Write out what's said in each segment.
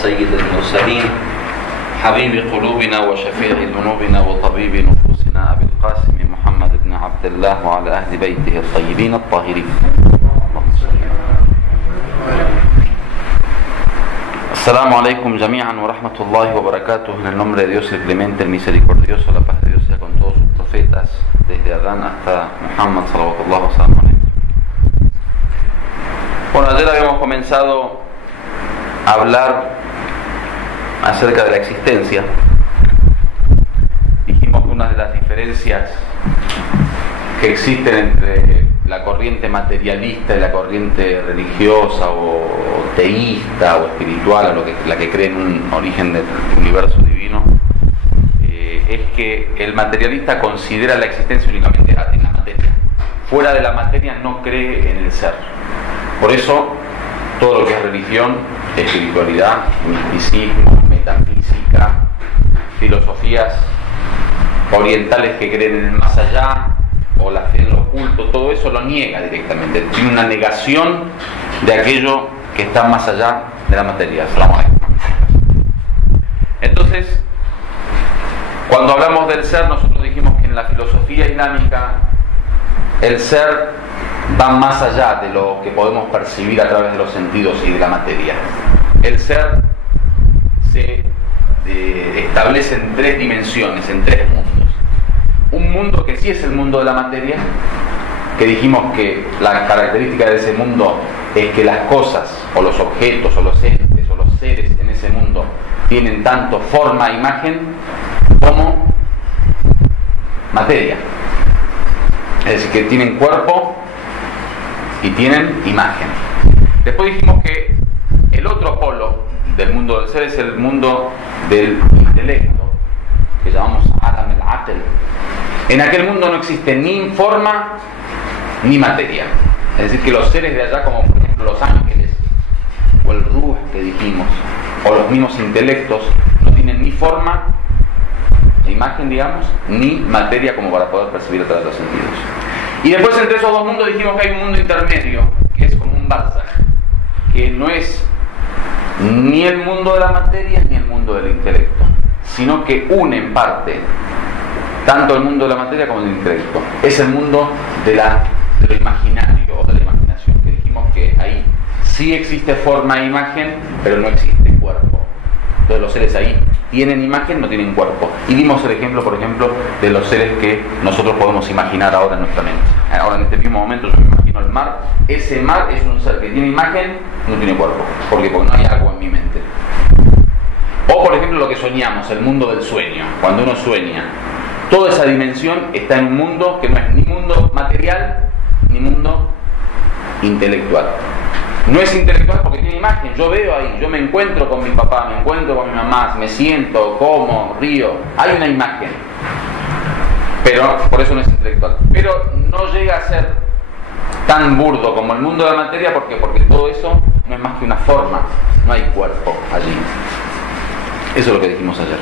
سيد المرسلين حبيب قلوبنا وشفيع ذنوبنا وطبيب نفوسنا أبي القاسم محمد بن عبد الله وعلى أهل بيته الطيبين الطاهرين. Assalamu alaikum jami'an wa rahmatullahi wa barakatuh. En el nombre de Dios el clemente, el misericordioso, la paz de Dios sea con todos sus profetas, desde Adán hasta Muhammad sallallahu alaihi wasallam. Bueno, ayer habíamos comenzado a hablar acerca de la existencia. Dijimos que una de las diferencias que existen entre la corriente materialista y la corriente religiosa o teísta o espiritual, o la que cree en un origen del universo divino, es que el materialista considera la existencia únicamente en la materia. Fuera de la materia no cree en el ser. Por eso todo lo que es religión, espiritualidad, misticismo, metafísica, filosofías orientales que creen en el más allá, o la fe en lo oculto, todo eso lo niega directamente. Tiene una negación de aquello que está más allá de la materia. Entonces, cuando hablamos del ser, nosotros dijimos que en la filosofía islámica el ser va más allá de lo que podemos percibir a través de los sentidos y de la materia. El ser se establece en tres dimensiones, en tres mundos. Un mundo que sí es el mundo de la materia, que dijimos que la característica de ese mundo es que las cosas, o los objetos, o los entes, o los seres en ese mundo tienen tanto forma e imagen como materia. Es decir, que tienen cuerpo y tienen imagen. Después dijimos que el otro polo del mundo del ser es el mundo del intelecto, que llamamos Alam el-Aql. En aquel mundo no existe ni forma ni materia. Es decir, que los seres de allá, como por ejemplo los ángeles o el ruh que dijimos, o los mismos intelectos, no tienen ni forma, imagen digamos, ni materia como para poder percibir a través de los sentidos. Y después entre esos dos mundos dijimos que hay un mundo intermedio, que es como un barzaj, que no es ni el mundo de la materia ni el mundo del intelecto, sino que une en parte tanto el mundo de la materia como el intelecto. Es el mundo de lo imaginario o de la imaginación, que dijimos que ahí sí existe forma e imagen, pero no existe cuerpo. Entonces los seres ahí tienen imagen, no tienen cuerpo. Y dimos el ejemplo, por ejemplo, de los seres que nosotros podemos imaginar ahora en nuestra mente. Ahora en este mismo momento yo me imagino el mar. Ese mar es un ser que tiene imagen, no tiene cuerpo. ¿Por qué? Porque no hay algo en mi mente. O por ejemplo lo que soñamos, el mundo del sueño. Cuando uno sueña, toda esa dimensión está en un mundo que no es ni mundo material ni mundo intelectual. No es intelectual porque tiene imagen. Yo veo ahí, yo me encuentro con mi papá, me encuentro con mi mamá, me siento, como, río. Hay una imagen. Pero por eso no es intelectual. Pero no llega a ser tan burdo como el mundo de la materia. ¿Por qué? Porque todo eso no es más que una forma. No hay cuerpo allí. Eso es lo que dijimos ayer.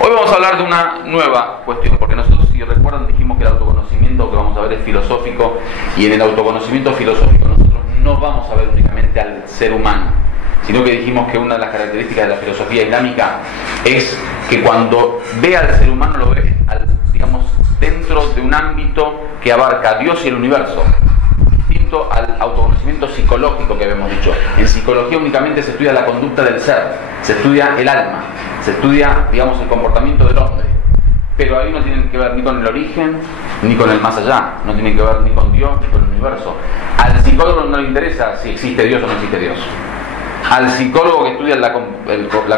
Hoy vamos a hablar de una nueva cuestión, porque nosotros, si recuerdan, dijimos que el autoconocimiento que vamos a ver es filosófico, y en el autoconocimiento filosófico nosotros no vamos a ver únicamente al ser humano, sino que dijimos que una de las características de la filosofía islámica es que cuando ve al ser humano lo ve, digamos, dentro de un ámbito que abarca a Dios y el universo, distinto al autoconocimiento psicológico que habíamos dicho. En psicología únicamente se estudia la conducta del ser, se estudia el alma, se estudia, digamos, el comportamiento del hombre, pero ahí no tienen que ver ni con el origen ni con el más allá, no tienen que ver ni con Dios ni con el universo. Al psicólogo no le interesa si existe Dios o no existe Dios. Al psicólogo que estudia la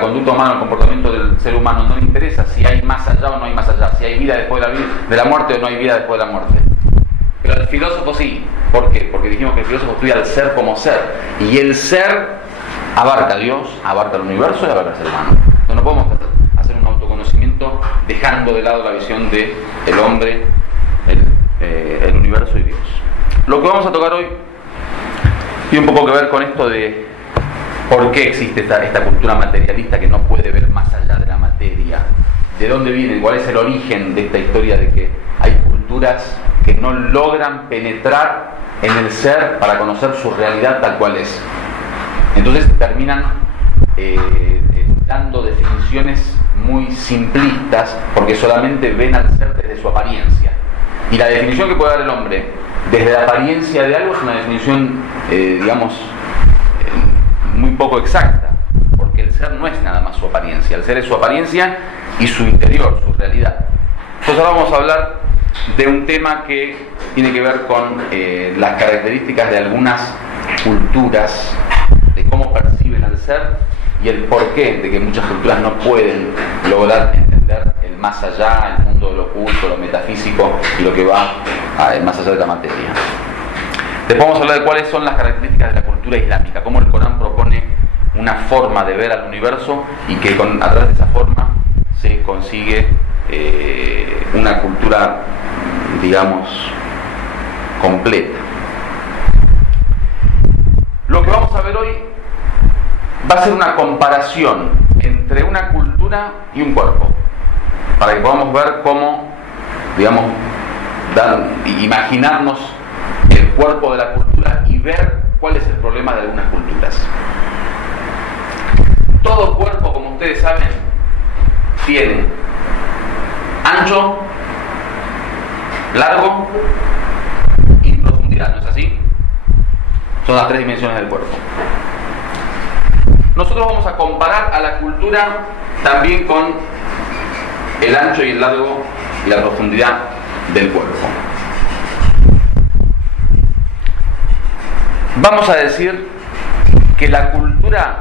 conducta humana, el comportamiento del ser humano, no le interesa si hay más allá o no hay más allá, si hay vida después de la muerte o no hay vida después de la muerte. Pero el filósofo sí. ¿Por qué? Porque dijimos que el filósofo estudia el ser como ser, y el ser abarca a Dios, abarca el universo y abarca al ser humano. Entonces no podemos hacer un autoconocimiento dejando de lado la visión de el hombre, el universo y Dios. Lo que vamos a tocar hoy tiene un poco que ver con esto de por qué existe esta cultura materialista que no puede ver más allá de la materia. ¿De dónde viene? ¿Cuál es el origen de esta historia de que hay culturas que no logran penetrar en el ser para conocer su realidad tal cual es? Entonces terminan dando definiciones muy simplistas porque solamente ven al ser desde su apariencia. Y la definición que puede dar el hombre desde la apariencia de algo es una definición, muy poco exacta, porque el ser no es nada más su apariencia, el ser es su apariencia y su interior, su realidad. Entonces ahora vamos a hablar de un tema que tiene que ver con las características de algunas culturas, de cómo perciben al ser y el porqué de que muchas culturas no pueden lograr entender el más allá, el mundo de lo oculto, lo metafísico y lo que va más allá de la materia. Después vamos a hablar de cuáles son las características de la cultura islámica, cómo el Corán propone una forma de ver al universo y que a través de esa forma se consigue una cultura, digamos, completa. Lo que vamos a ver hoy va a ser una comparación entre una cultura y un cuerpo, para que podamos ver cómo, digamos, imaginarnos el cuerpo de la cultura y ver cuál es el problema de algunas culturas. Todo cuerpo, como ustedes saben, tiene ancho, largo y profundidad, ¿no es así? Son las tres dimensiones del cuerpo. Nosotros vamos a comparar a la cultura también con el ancho y el largo y la profundidad del cuerpo. Vamos a decir que la cultura,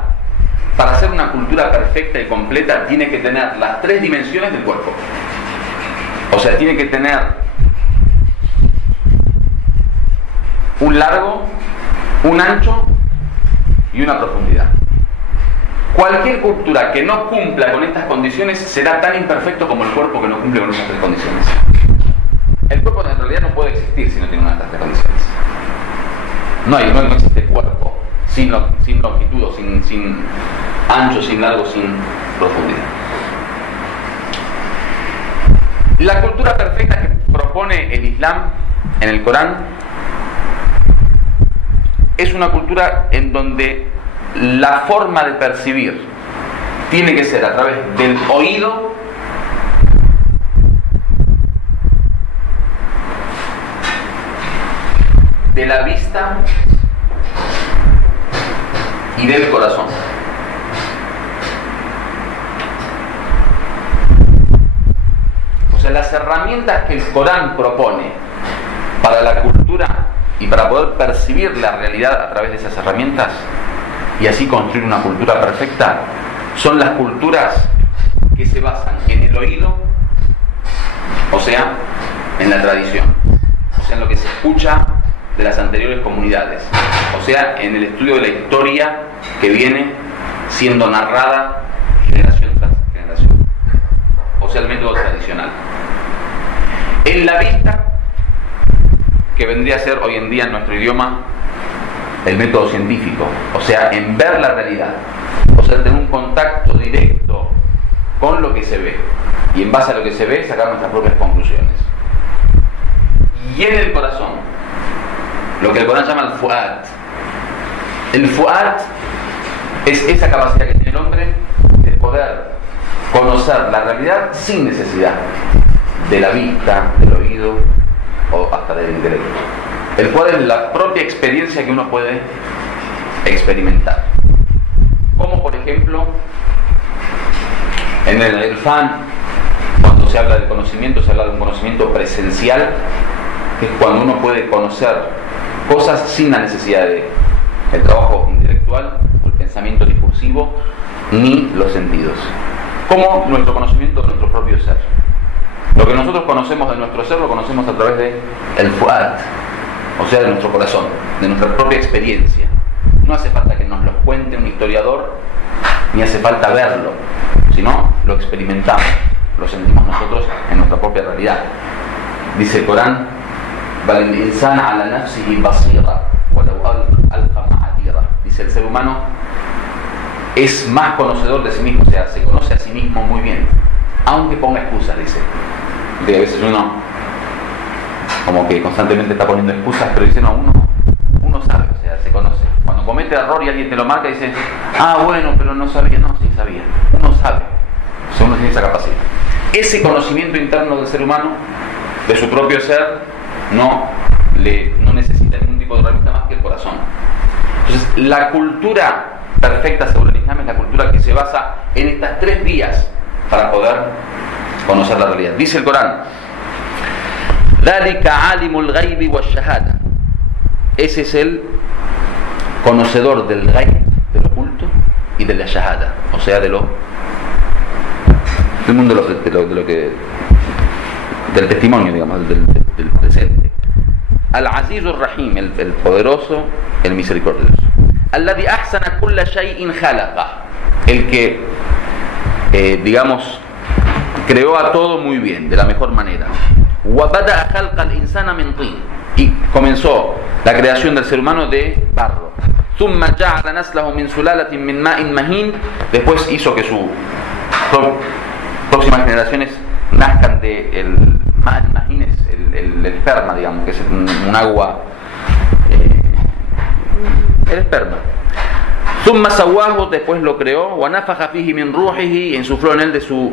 para ser una cultura perfecta y completa, tiene que tener las tres dimensiones del cuerpo. O sea, tiene que tener un largo, un ancho y una profundidad. Cualquier cultura que no cumpla con estas condiciones será tan imperfecto como el cuerpo que no cumple con esas tres condiciones. El cuerpo en realidad no puede existir si no tiene una de estas tres condiciones. No existe cuerpo sin longitud, sin ancho, sin largo, sin profundidad. La cultura perfecta que propone el Islam en el Corán es una cultura en donde la forma de percibir tiene que ser a través del oído, de la vista y del corazón. O sea, las herramientas que el Corán propone para la cultura y para poder percibir la realidad a través de esas herramientas y así construir una cultura perfecta son las culturas que se basan en el oído, o sea, en la tradición, o sea, en lo que se escucha de las anteriores comunidades, o sea, en el estudio de la historia que viene siendo narrada generación tras generación, o sea, el método tradicional. En la vista, que vendría a ser hoy en día en nuestro idioma el método científico, o sea, en ver la realidad, o sea, tener un contacto directo con lo que se ve y en base a lo que se ve sacar nuestras propias conclusiones. Y en el corazón, lo que el Corán llama el fuad. El fuad es esa capacidad que tiene el hombre de poder conocer la realidad sin necesidad de la vista, del oído o hasta del intelecto. El fuad es la propia experiencia que uno puede experimentar. Como por ejemplo, en el Irfán, cuando se habla del conocimiento, se habla de un conocimiento presencial, que es cuando uno puede conocer cosas sin la necesidad de el trabajo intelectual, o el pensamiento discursivo, ni los sentidos. Como nuestro conocimiento de nuestro propio ser. Lo que nosotros conocemos de nuestro ser lo conocemos a través de el fuad, o sea, de nuestro corazón, de nuestra propia experiencia. No hace falta que nos lo cuente un historiador, ni hace falta verlo, sino lo experimentamos, lo sentimos nosotros en nuestra propia realidad. Dice el Corán: dice, el ser humano es más conocedor de sí mismo, o sea, se conoce a sí mismo muy bien, aunque ponga excusas, dice. Que a veces uno como que constantemente está poniendo excusas, pero dice, no, uno sabe, o sea, se conoce. Cuando Cuando comete error y alguien te lo marca, dice, bueno, pero no sabía. No, sí sabía. Uno sabe, uno tiene esa capacidad. Ese conocimiento interno del ser humano, de su propio ser, no necesita ningún tipo de herramienta más que el corazón. Entonces, la cultura perfecta según el Islam es la cultura que se basa en estas 3 vías para poder conocer la realidad. Dice el Corán, ذَلِكَ عَالِمُ الْغَيْبِ وَالشَّهَادَةِ. Ese es el conocedor del ghaib, del oculto, y de la shahada, o sea, del mundo del testimonio, digamos, del presente. Al-Aziz al-Rahim, el poderoso, el misericordioso. Alladhi ahsana kulla shay'in khalaqa, el que, digamos, creó a todo muy bien, de la mejor manera. Wa bada'a khalqa al-insana min tin, y comenzó la creación del ser humano de barro. Thumma ja'ala naslahu min sulalatin min ma'in mahin, después hizo que sus próximas generaciones nazcan de el ma'in mahin, es el esperma, digamos, que es un agua, el esperma. Thumma sawahu, después lo creó, wa nafaja fihi min ruhihi, insufló en él de su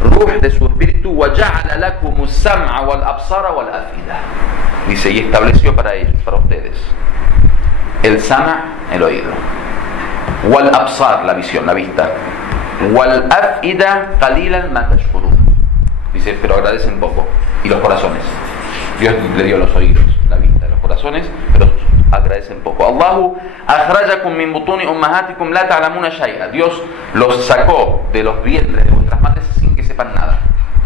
ruh, de su espíritu, wa ja'ala lakum as-sam'a wal absara wal afida. Dice, y estableció para ellos, para ustedes, el sama, el oído, wal absar, la visión, la vista, wal afida qalilan ma tashkurun. Dice, pero agradecen poco. Y los corazones, Dios le dio los oídos, la vista, los corazones, pero agradecen poco. Allahu akhrajakum min butuni ummahatikum la ta'lamuna shay'a. Dios los sacó de los vientres de vuestras madres sin que sepan nada.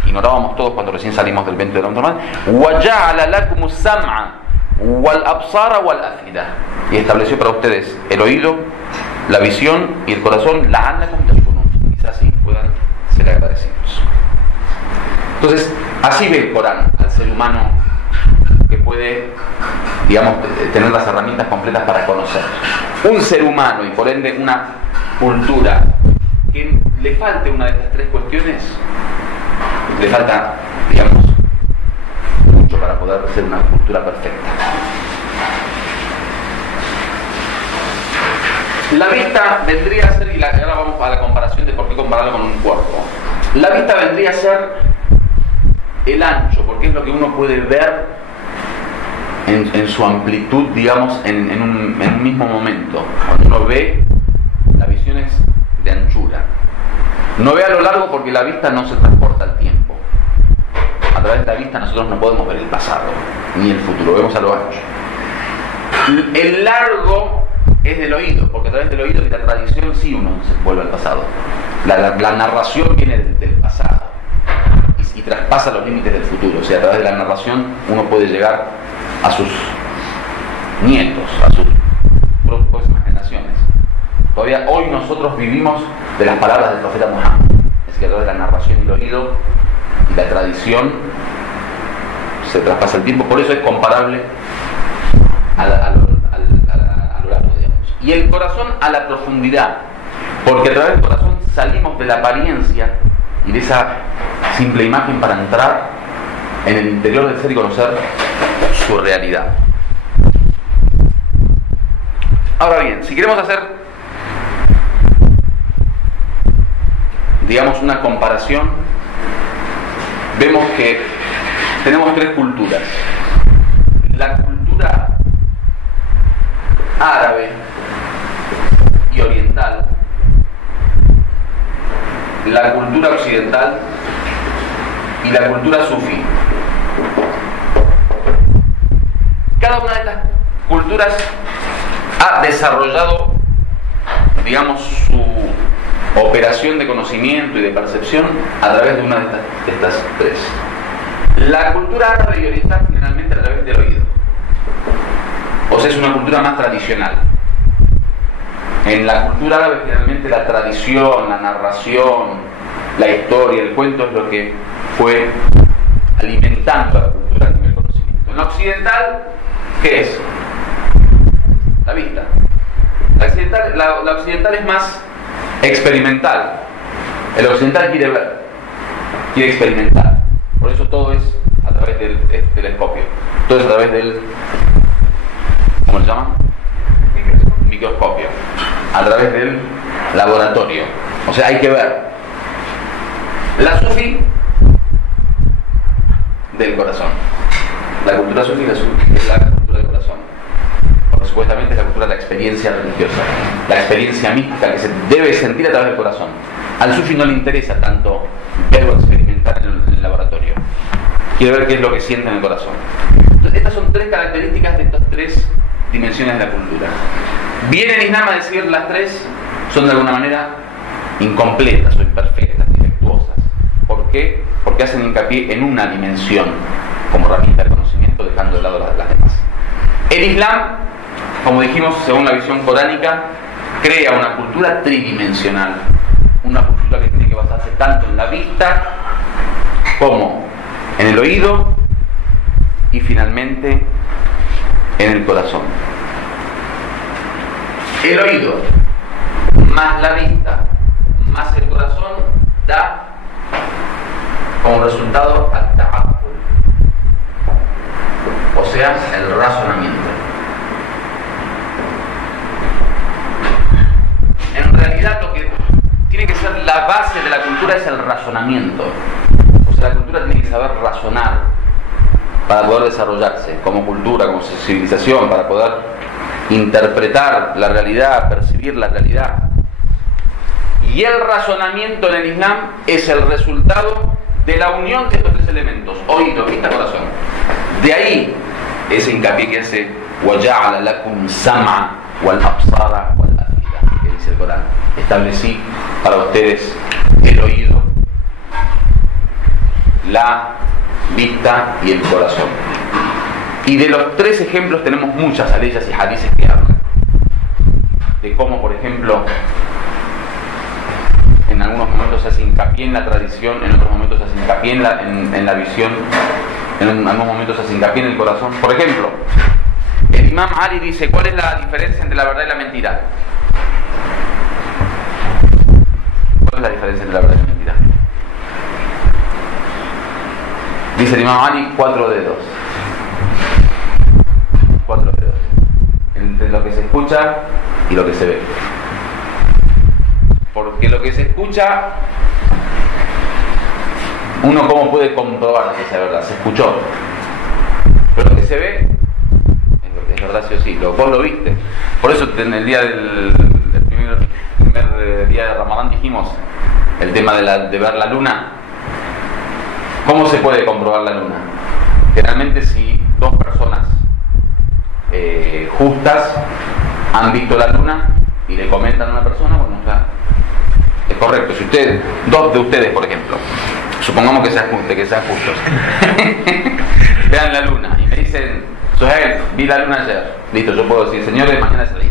Ignorábamos todos cuando recién salimos del vientre de nuestra madre. Wa ja'ala lakum as-sam'a wal absara wal afida, y estableció para ustedes el oído, la visión y el corazón, la'allakum tashkurun, quizás así puedan ser agradecidos. Entonces, así ve el Corán al ser humano que puede, digamos, tener las herramientas completas para conocer. Un ser humano y por ende una cultura que le falte una de estas 3 cuestiones, le falta, digamos, mucho para poder ser una cultura perfecta. La vista vendría a ser, y ahora vamos a la comparación de por qué compararlo con un cuerpo. La vista vendría a ser el ancho, porque es lo que uno puede ver en su amplitud, digamos, en un mismo momento. Cuando uno ve, la visión es de anchura. No ve a lo largo porque la vista no se transporta al tiempo. A través de la vista nosotros no podemos ver el pasado ni el futuro, vemos a lo ancho. El largo es del oído, porque a través del oído y la tradición sí uno se vuelve al pasado. La narración viene del pasado y traspasa los límites del futuro. O sea, a través de la narración uno puede llegar a sus nietos, a sus próximas generaciones. Todavía hoy nosotros vivimos de las palabras del profeta Muhammad. Es que a través de la narración y el oído y la tradición se traspasa el tiempo. Por eso es comparable a lo largo, digamos. Y el corazón a la profundidad, porque a través del corazón salimos de la apariencia y de esa simple imagen para entrar en el interior del ser y conocer su realidad. Ahora bien, si queremos hacer, digamos, una comparación, vemos que tenemos 3 culturas. La cultura árabe y oriental, la cultura occidental y la cultura sufí. Cada una de estas culturas ha desarrollado, digamos, su operación de conocimiento y de percepción a través de una de estas 3. La cultura árabe y oriental generalmente a través del oído. O sea, es una cultura más tradicional. En la cultura árabe generalmente la tradición, la narración, la historia, el cuento es lo que fue alimentando a la cultura a nivel conocimiento. En la occidental, ¿qué es? La vista. La occidental es más experimental. El occidental quiere ver, quiere experimentar. Por eso todo es a través del telescopio. Todo es a través del, ¿cómo le llaman? microscopio, a través del laboratorio. O sea, hay que ver la sufí del corazón. La cultura sufí es la cultura del corazón, porque supuestamente es la cultura de la experiencia religiosa, la experiencia mística que se debe sentir a través del corazón. Al sufí no le interesa tanto ver o experimentar en el laboratorio, quiere ver qué es lo que siente en el corazón. Entonces, estas son tres características de estas tres dimensiones de la cultura. Viene el Islam a decir las tres son de alguna manera incompletas o imperfectas, defectuosas. ¿Por qué? Porque hacen hincapié en una dimensión como herramienta de conocimiento, dejando de lado las demás. El Islam, como dijimos, según la visión coránica, crea una cultura tridimensional, una cultura que tiene que basarse tanto en la vista como en el oído y finalmente en el corazón. El oído más la vista más el corazón da como resultado al-ta'aqqul, o sea, el razonamiento. En realidad lo que tiene que ser la base de la cultura es el razonamiento. O sea, la cultura tiene que saber razonar para poder desarrollarse como cultura, como civilización, para poder interpretar la realidad, percibir la realidad. Y el razonamiento en el Islam es el resultado de la unión de estos tres elementos: oído, vista, corazón. De ahí ese hincapié que hace وَجَعَلَ لَكُمْ سَمْعًا وَالْأَبْصَارَ وَالْأَفْئِدَةَ, que dice el Corán. Establecí para ustedes el oído, la vista y el corazón. Y de los tres ejemplos tenemos muchas aleyas y hadices que hablan de cómo, por ejemplo, en algunos momentos se hace hincapié en la tradición, en otros momentos se hace hincapié en la visión, en algunos momentos se hace hincapié en el corazón. Por ejemplo, el Imam Ali dice: ¿cuál es la diferencia entre la verdad y la mentira? ¿Cuál es la diferencia entre la verdad y la mentira? Dice el Imam Ali: 4 dedos. 4 dedos. Entre lo que se escucha y lo que se ve. Porque lo que se escucha, uno cómo puede comprobar que sea verdad, se escuchó. Pero lo que se ve, es verdad sí o sí, vos lo viste. Por eso en el día del primer día de Ramadán dijimos el tema de ver la luna. ¿Cómo se puede comprobar la luna? Generalmente si dos personas justas han visto la luna y le comentan a una persona, bueno, o sea, es correcto. Si dos de ustedes, por ejemplo, supongamos que sean justos, vean la luna y me dicen: Sohail, vi la luna ayer. Listo, yo puedo decir: señores, mañana salí.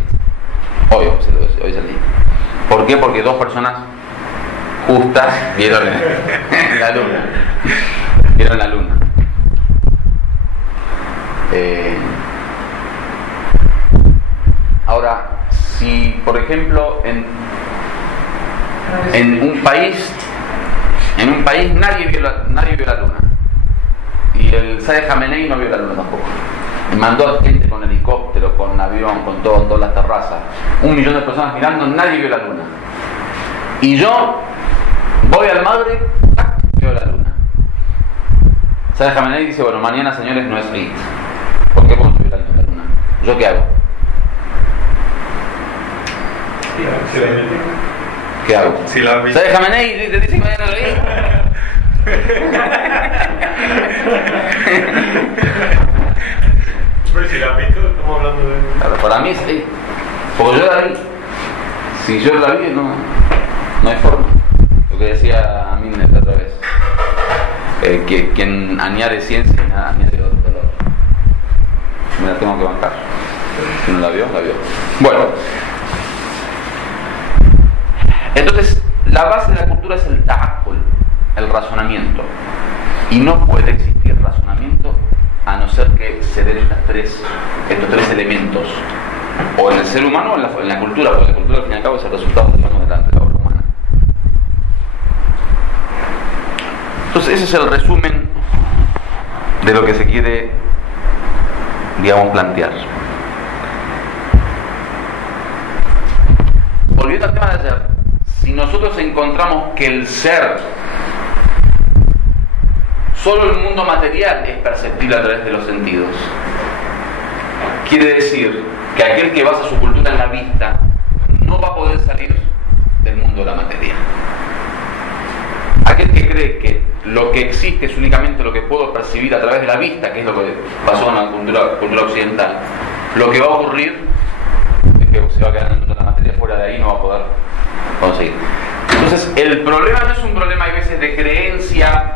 Hoy salí. ¿Por qué? Porque dos personas justas vieron la luna. Vieron la luna. Ahora, si por ejemplo en un país nadie vio la luna, y el Sayyid Khamenei no vio la luna tampoco, y mandó a gente con helicóptero, con avión, con todas las terrazas, 1 millón de personas mirando, nadie vio la luna, y yo voy al Magreb, veo la luna. Sayyid Khamenei dice: bueno, mañana, señores, no es Eid. ¿Por qué vamos a ver la luna? ¿Yo qué hago? ¿Qué hago? Si la vi. ¿Sabes Khamenei te dice que mañana lo vi? Pero si la has visto, estamos hablando de... Claro, para mí sí. Porque yo la vi. Si yo la vi, no hay forma. Lo que decía a mí la otra vez. Que quien añade ciencia añade dolor. Me la tengo que bancar. Si no la vio, la vio. Bueno. Entonces, la base de la cultura es el ta'aqqul, el razonamiento. Y no puede existir razonamiento a no ser que se den estos tres elementos, o en el ser humano o en la cultura, porque la cultura al fin y al cabo es el resultado de la obra humana. Entonces, ese es el resumen de lo que se quiere, digamos, plantear. volviendo al tema de ayer, si nosotros encontramos que el ser, solo el mundo material es perceptible a través de los sentidos, quiere decir que aquel que basa su cultura en la vista no va a poder salir del mundo de la materia. Aquel que cree que lo que existe es únicamente lo que puedo percibir a través de la vista, que es lo que pasó en la cultura occidental, lo que va a ocurrir es que se va a quedar en el mundo de la materia, fuera de ahí no va a poder conseguir. Entonces, el problema no es un problema, hay veces, de creencia,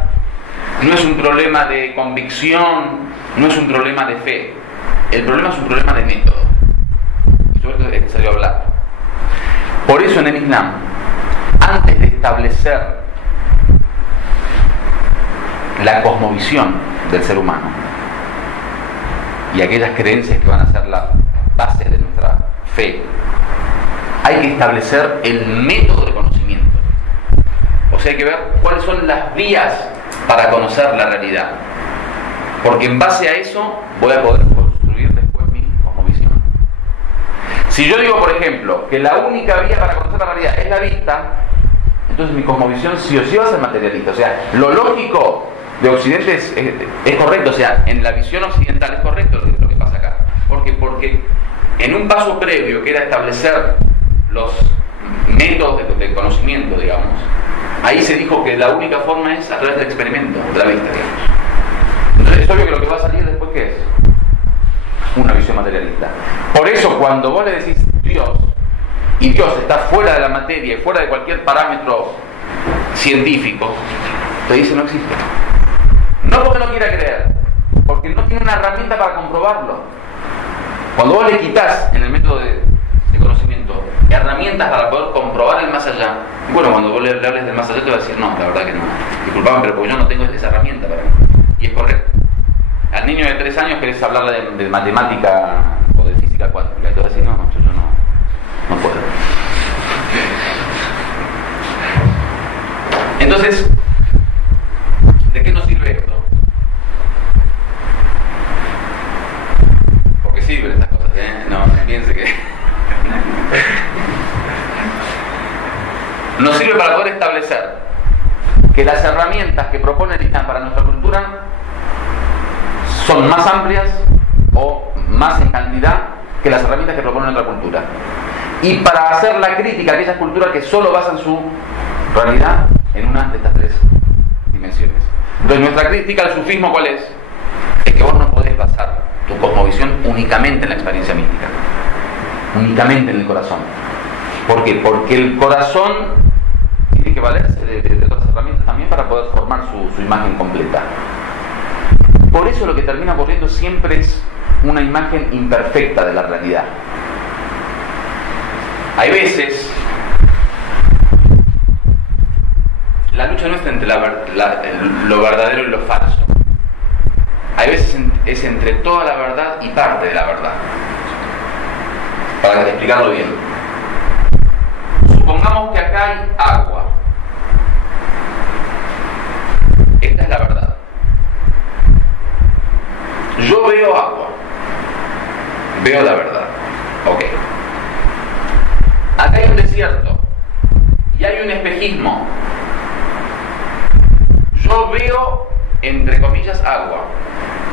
no es un problema de convicción, no es un problema de fe. El problema es un problema de método. Y sobre esto es necesario hablar. Por eso en el Islam, antes de establecer la cosmovisión del ser humano y aquellas creencias que van a ser la base de nuestra fe, hay que establecer el método de conocimiento. O sea, hay que ver cuáles son las vías para conocer la realidad, porque en base a eso voy a poder construir después mi cosmovisión. Si yo digo, por ejemplo, que la única vía para conocer la realidad es la vista, entonces mi cosmovisión sí o sí va a ser materialista. O sea, lo lógico de Occidente es correcto, o sea, en la visión occidental es correcto lo que pasa acá. ¿Por qué? Porque en un paso previo, que era establecer los métodos de conocimiento, digamos, ahí se dijo que la única forma es a través del experimento, de la vista, digamos. Entonces es obvio que lo que va a salir después, ¿qué es? Una visión materialista. Por eso cuando vos le decís Dios, y Dios está fuera de la materia y fuera de cualquier parámetro científico, te dice no existe. No porque no quiera creer, porque no tiene una herramienta para comprobarlo. Cuando vos le quitas en el método de conocimiento herramientas para poder comprobar el más allá, bueno, cuando vos le hables del más allá te va a decir no, la verdad que no, disculpame, pero porque yo no tengo esa herramienta para mí. Y es correcto. Al niño de 3 años querés hablarle de matemática o de física cuántica y te va a decir no, yo no puedo. Entonces, ¿de qué nos sirve esto? Porque sirven estas cosas, no piense que... Nos sirve para poder establecer que las herramientas que propone el Islam para nuestra cultura son más amplias o más en cantidad que las herramientas que propone nuestra cultura. Y para hacer la crítica a aquellas culturas que solo basan su realidad en una de estas 3 dimensiones. Entonces, nuestra crítica al sufismo, ¿cuál es? Es que vos no podés basar tu cosmovisión únicamente en la experiencia mística, únicamente en el corazón. ¿Por qué? Porque el corazón tiene que valerse de otras herramientas también para poder formar su imagen completa. Por eso lo que termina ocurriendo siempre es una imagen imperfecta de la realidad. Hay veces la lucha no está entre lo verdadero y lo falso. Hay veces es entre toda la verdad y parte de la verdad. Para explicarlo bien, supongamos que acá hay agua. Esta es la verdad. Yo veo agua, veo la verdad. Ok. Acá hay un desierto y hay un espejismo. Yo veo, entre comillas, agua,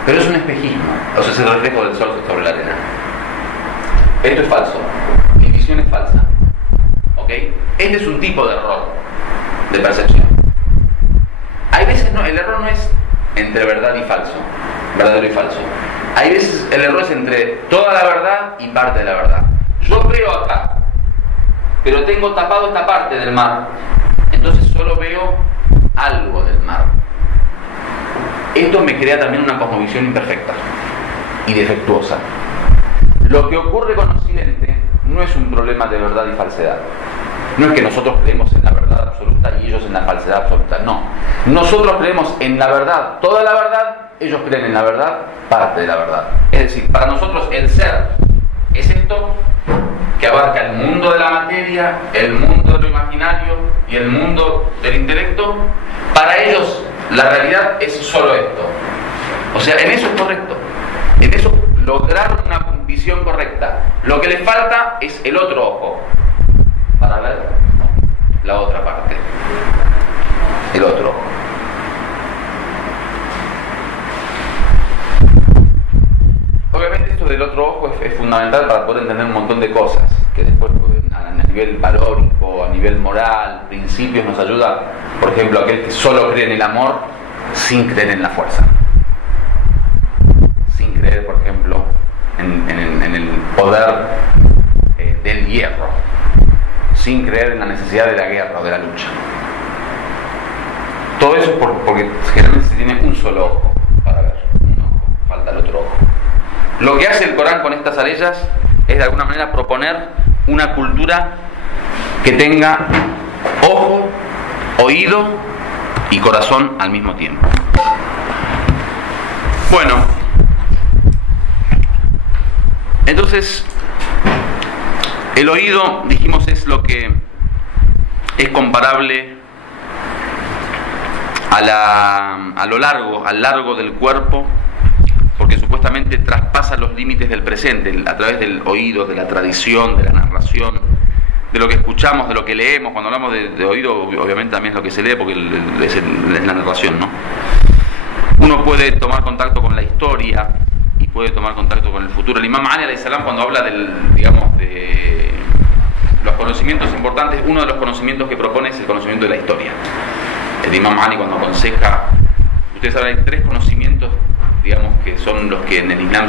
pero es un espejismo, o sea, es el reflejo del sol sobre la arena. Esto es falso, mi visión es falsa. ¿Ok? Este es un tipo de error de percepción. Hay veces el error no es entre verdad y falso, verdadero y falso. Hay veces el error es entre toda la verdad y parte de la verdad. Yo veo acá, pero tengo tapado esta parte del mar, entonces solo veo algo del mar. Esto me crea también una cosmovisión imperfecta y defectuosa. Lo que ocurre con Occidente no es un problema de verdad y falsedad. No es que nosotros creemos en la verdad absoluta y ellos en la falsedad absoluta. No. Nosotros creemos en la verdad, toda la verdad, ellos creen en la verdad, parte de la verdad. Es decir, para nosotros el ser es esto que abarca el mundo de la materia, el mundo de lo imaginario y el mundo del intelecto. Para ellos la realidad es solo esto. O sea, en eso es correcto. En eso lograron una visión correcta. Lo que les falta es el otro ojo para para ver la otra parte, el otro ojo. Obviamente esto del otro ojo es fundamental para poder entender un montón de cosas que después a nivel valórico, a nivel moral, principios nos ayuda. Por ejemplo, aquel que solo cree en el amor sin creer en la fuerza, sin creer, por ejemplo, en el poder del hierro, sin creer en la necesidad de la guerra o de la lucha. Todo eso porque generalmente se tiene un solo ojo para ver, un ojo, falta el otro ojo. Lo que hace el Corán con estas arellas es de alguna manera proponer una cultura que tenga ojo, oído y corazón al mismo tiempo. Bueno, entonces el oído, dijimos, es lo que es comparable al largo del cuerpo, porque supuestamente traspasa los límites del presente a través del oído, de la tradición, de la narración, de lo que escuchamos, de lo que leemos. Cuando hablamos de oído, obviamente también es lo que se lee, porque es la narración, ¿no? Uno puede tomar contacto con la historia y puede tomar contacto con el futuro. El Imam Ali alayhi salam, cuando habla de los conocimientos importantes, uno de los conocimientos que propone es el conocimiento de la historia. El Imam Ali, cuando aconseja, ustedes saben, hay 3 conocimientos, digamos, que son los que en el Islam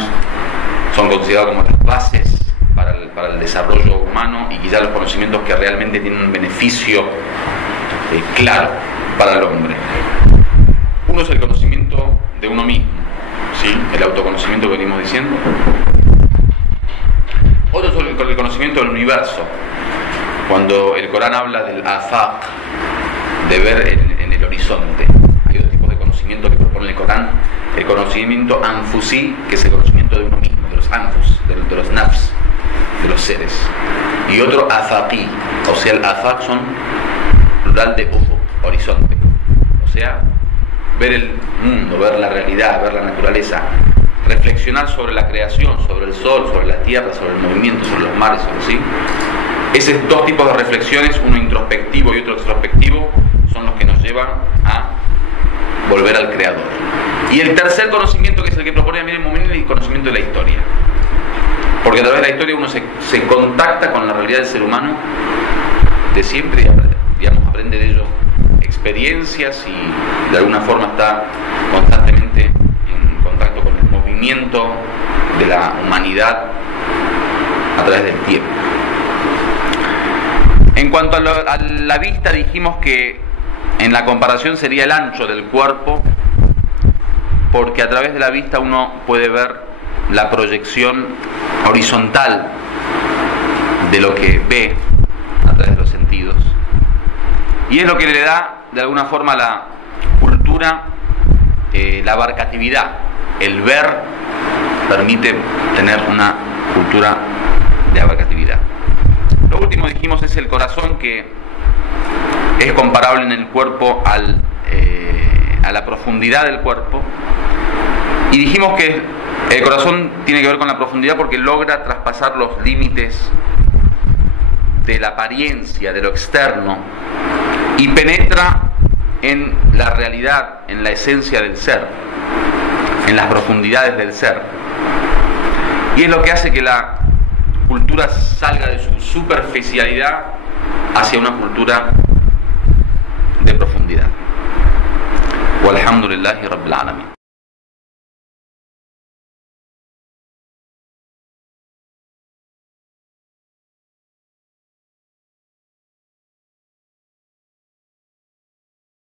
son considerados como las bases para el desarrollo humano, y quizás los conocimientos que realmente tienen un beneficio claro para el hombre. Uno es el conocimiento de uno mismo, ¿sí? El autoconocimiento que venimos diciendo. Otro es el conocimiento del universo. Cuando el Corán habla del afaq, de ver en el horizonte, hay 2 tipos de conocimiento que propone el Corán. El conocimiento anfusi, que es el conocimiento de uno mismo, de los anfus, de los nafs, de los seres. Y otro afaqi, o sea, el afaq son plural de ufuq, horizonte. O sea, ver el mundo, ver la realidad, ver la naturaleza, reflexionar sobre la creación, sobre el sol, sobre la tierra, sobre el movimiento, sobre los mares, sobre sí. Esos 2 tipos de reflexiones, uno introspectivo y otro extrospectivo, son los que nos llevan a volver al Creador. Y el tercer conocimiento, que es el que propone Amir al-Mu'minin, es el conocimiento de la historia. Porque a través de la historia uno se contacta con la realidad del ser humano de siempre y aprende de ello experiencias, y de alguna forma está constantemente en contacto con el movimiento de la humanidad a través del tiempo. En cuanto a la vista, dijimos que en la comparación sería el ancho del cuerpo, porque a través de la vista uno puede ver la proyección horizontal de lo que ve a través de los sentidos, y es lo que le da de alguna forma a la cultura la abarcatividad. El ver permite tener una cultura de abarcatividad. Lo último, dijimos, es el corazón, que es comparable en el cuerpo a la profundidad del cuerpo, y dijimos que el corazón tiene que ver con la profundidad porque logra traspasar los límites de la apariencia, de lo externo, y penetra en la realidad, en la esencia del ser, en las profundidades del ser, y es lo que hace que la cultura salga de su superficialidad hacia una cultura de profundidad. Walhamdulillahi Rabbil Alamin.